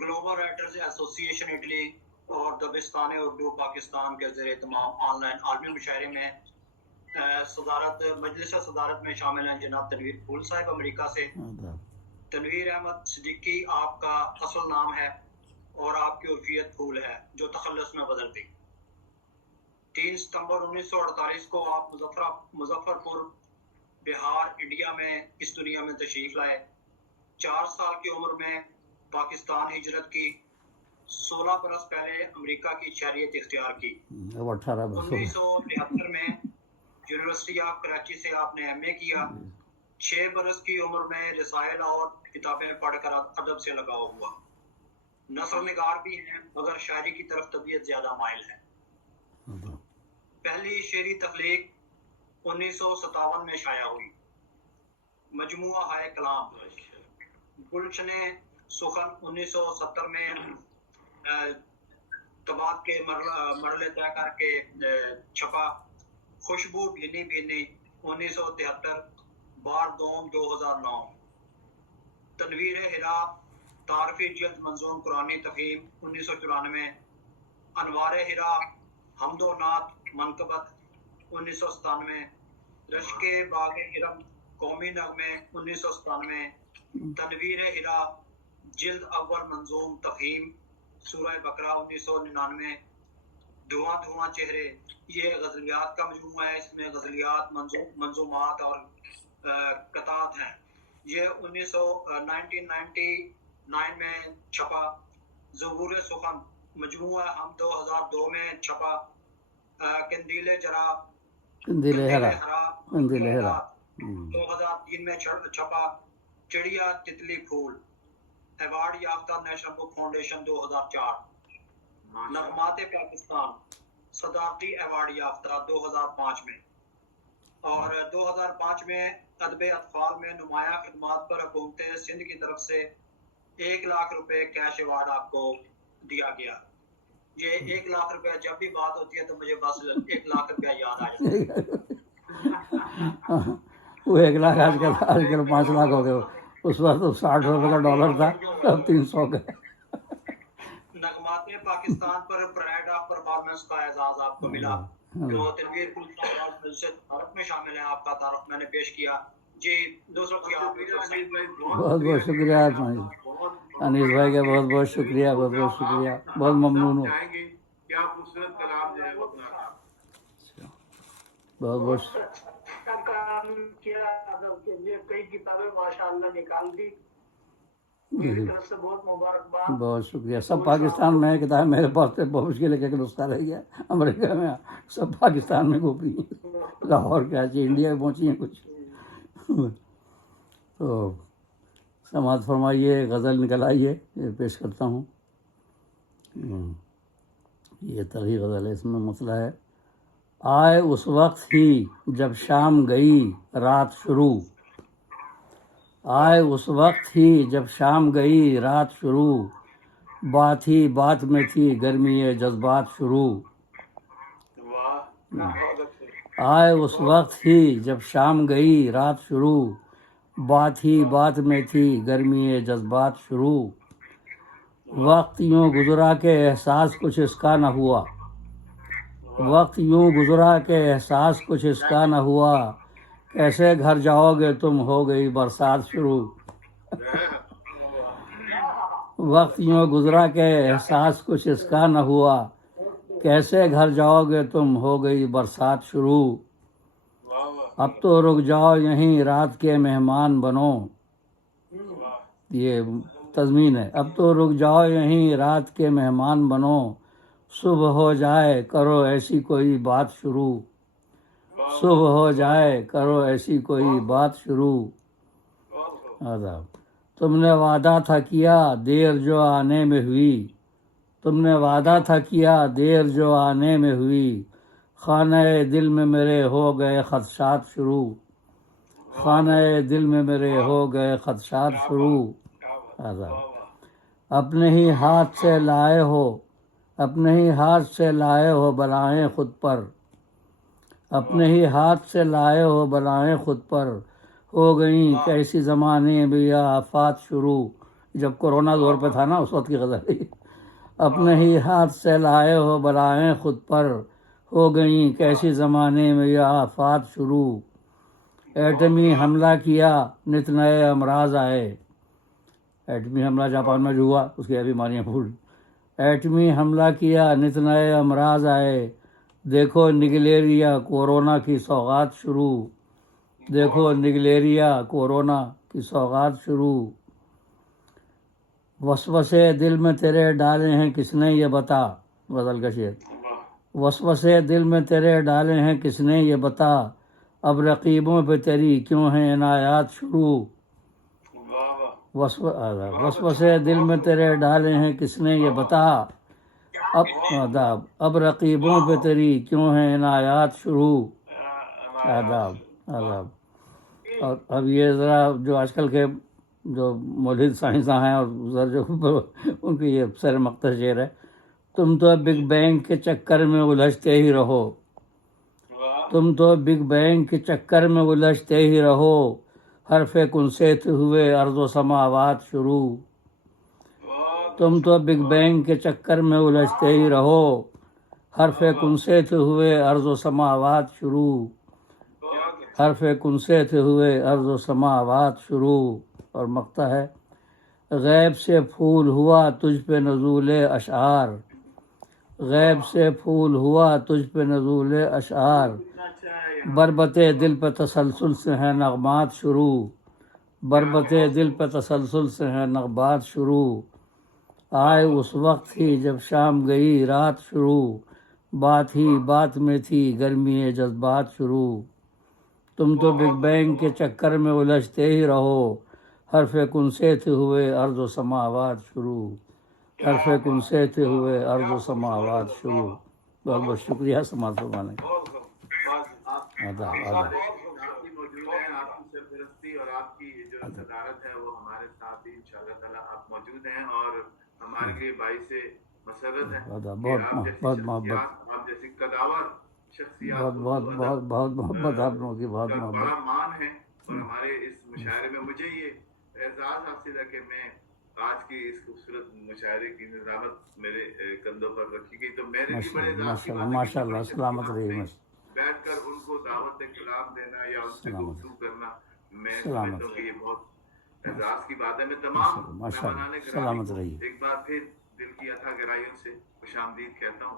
Global writers ایسوسی ایشن Italy اور دبستان اردو پاکستان کے زیر اہتمام آن لائن عالمی مشاعرے میں مجلس صدارت میں شامل ہیں جناب تنویر پھول صاحب امریکہ سے. تنویر احمد صدیقی آپ کا اصل نام ہے اور آپ کی عرفیت پھول ہے جو تخلص میں بدل گئی. 3 ستمبر 1948 کو آپ مظفر پور بہار انڈیا میں اس دنیا میں تشریف لائے. 4 سال کی عمر میں پاکستان ہجرت کی. 16 برس پہلے امریکہ کی شہریت اختیار کی. 1973 میں یونیورسٹی آف کراچی سے آپ نے ایم اے کیا. 6 برس کی عمر میں رسائل اور کتابیں پڑھ کر ادب سے لگاؤ ہوا. نثر نگار بھی ہیں مگر شاعری کی طرف طبیعت زیادہ مائل ہے. پہلی شعری تخلیق 1957 میں شائع ہوئی. مجموعہ ہائے کلام. گلشن سخن 1970 میں طباعت کے مرحلے طے کر کے چھپا. خوشبو بھینی بھینی 1973. بار دوم 2009. تنویر ہرا تعارفی جلد منظوم قرآنی تفہیم 1994. انوار ہرا حمد و نعت منقبت 1997. رشک باغ ہرم قومی نغمے 1997. تنویر ہرا جلد اول منظوم تفہیم سورہ بقرہ 1999. دھواں دھواں چہرے یہ غزلیات کا مجموعہ ہے. اس میں غزلیات منظومات اور قطعات ہیں. یہ 1999 میں چھپا. ظہور سخن مجموعہ ہم 2002 میں چھپا. قندیل جرا قندیل ہرا 2003 میں چھپا. چڑیا تتلی پھول ایوارڈ یافتہ نیشنل بک فاؤنڈیشن 2004. نغمات پاکستان صدارتی ایوارڈ یافتہ 2005 میں. اور 2005 میں ادب اطفال میں نمایاں خدمات پر حکومت سندھ کی طرف سے 1 لاکھ روپے کیش ایوارڈ آپ کو دیا گیا. یہ 1 لاکھ روپے جب بھی بات ہوتی ہے تو مجھے بس 1 لاکھ روپیہ یاد آ جاتا ہے. وہ 1 لاکھ آج کل 5 لاکھ ہو گئے. اس وقت تو 60 روپے کا ڈالر تھا, اب 300 کا. نغمات پاکستان پر پرائڈ آف پرفارمنس کا اعزاز آپ کو ملا جو تنویر پھول صاحب سے تعارف میں شامل ہیں. آپ کا تعارف میں نے پیش کیا. جی دوستوں کی آپ بہت بہت شکریہ انیس بھائی کا, بہت بہت شکریہ, بہت بہت شکریہ, بہت ممنون ہوں. بہت بہت کئی کتابیں ماشاء اللہ نکال دی. بہت شکریہ. سب پاکستان میں کتابیں میرے پاس سے بہت مشکل ہے کہ نسخہ رہ گیا. امریکہ میں سب پاکستان میں گھومی ہیں, لاہور کراچی انڈیا میں پہنچی ہیں کچھ. تو سماعت فرمائیے, غزل نکل آئیے, یہ پیش کرتا ہوں. یہ طرح غزل ہے, اس میں مسئلہ ہے آئے اس وقت ہی جب شام گئی رات شروع. آئے اس وقت ہی جب شام گئی رات شروع. بات ہی بات میں تھی گرمی جذبات شروع. آئے اس وقت ہی جب شام گئی رات شروع. بات ہی بات میں تھی گرمی جذبات شروع. وقت یوں گزرا کہ احساس کچھ اس کا نہ ہوا. وقت یوں گزرا کہ احساس کچھ اس کا نہ ہوا. کیسے گھر جاؤ گے تم ہو گئی برسات شروع. وقت یوں گزرا کہ احساس کچھ اس کا نہ ہوا. کیسے گھر جاؤ گے تم ہو گئی برسات شروع. اب تو رک جاؤ یہیں رات کے مہمان بنو. یہ تضمین ہے. اب تو رک جاؤ یہیں رات کے مہمان بنو. صبح ہو جائے کرو ایسی کوئی بات شروع. صبح ہو جائے کرو ایسی کوئی بات شروع. آداب. تم نے وعدہ تھا کیا دیر جو آنے میں ہوئی. تم نے وعدہ تھا کیا دیر جو آنے میں ہوئی. خانہ دل میں میرے ہو گئے خدشات شروع. خانہ دل میں میرے ہو گئے خدشات شروع. آداب. اپنے ہی ہاتھ سے لائے ہو, اپنے ہی ہاتھ سے لائے ہو بلائیں خود پر. اپنے ہی ہاتھ سے لائے ہو بلائیں خود پر. ہو گئیں کیسی زمانے میں یہ آفات شروع. جب کورونا دور پہ تھا نا اس وقت کی غزل ہے. اپنے ہی ہاتھ سے لائے ہو بلائیں خود پر، ہو گئیں کیسی زمانے میں یہ آفات شروع. ایٹمی حملہ کیا نت نئے امراض آئے. ایٹمی حملہ جاپان میں جو ہوا اس کی بیماریاں پھول. ایٹمی حملہ کیا نت نئے امراض آئے. دیکھو نگلیریا کورونا کی سوغات شروع. دیکھو نگلیریا کورونا کی سوغات شروع. وسوسے دل میں تیرے ڈالے ہیں کس نے یہ بتا. غزل کا شعر. وسوسے دل میں تیرے ڈالے ہیں کس نے یہ بتا. اب رقیبوں پہ تیری کیوں ہیں عنایات شروع. وسوسے دل میں تیرے ڈالے ہیں کس نے یہ بتا. اب رقیبوں پہ تیری کیوں ہیں عنایات شروع. آداب آداب. اور اب یہ ذرا جو آج کل کے جو مولد سائنسداں ہیں اور ذرا جو ان کی یہ سر مقطع شعر ہے. تم تو بگ بینگ کے چکر میں الجھتے ہی رہو. تم تو بگ بینگ کے چکر میں الجھتے ہی رہو. حرف کن سے ہوئے ارض و سماوات شروع. تم تو بگ بینگ کے چکر میں الجھتے ہی رہو. حرف کن سے ہوئے ارض و سماوات شروع. حرف کن سے ہوئے ارض و سماوات شروع. اور مقطع ہے. غیب سے پھول ہوا تجھ پہ نزول اشعار. غیب سے پھول ہوا تجھ پہ نزول اشعار. بربت دل پہ تسلسل سے ہیں نغمات شروع. بربت دل پہ تسلسل سے ہیں نغمات شروع. آئے اس وقت ہی جب شام گئی رات شروع. بات ہی بات میں تھی گرمی جذبات شروع. تم تو بگ بینگ کے چکر میں الجھتے ہی رہو. حرف کن سے ہوئے ارض و سماوات شروع. حرف کن سے ہوئے ارض و سماوات شروع. بہت بہت شکریہ سماعت فرمانے کا. آداب آداب. آپ کی موجود ہیں، آپ کی سرپرستی اور آپ کی جو صدارت ہے وہ ہمارے ساتھ بھی انشاءاللہ تعالیٰ آپ موجود ہیں اور ہمارے لیے باعث مسرت ہے کہ آپ جیسی شخصیات، آپ جیسی قداور شخصیات بہت محبت آپ لوگوں کی. بہت محبت. بڑا مان ہے. اور ہمارے اس مشاعرے میں مجھے یہ اعزاز حاصل ہے کہ میں آج کی اس خوبصورت مشاعرے کی نظامت میرے کندھوں پر رکھی گئی. تو میرے لیے بڑے اعزاز کی بات ہے ماشاء اللہ. سلامت رہیے. بیٹھ کر ان کو دعوت کلام دینا یا ان سے گفتگو کرنا، میں سمجھتا ہوں کہ یہ بہت اعزاز کی بات ہے. میں تمام مہمانان کرام ایک بار پھر دل کی عطا گرائیوں سے خوش آمدید کہتا ہوں.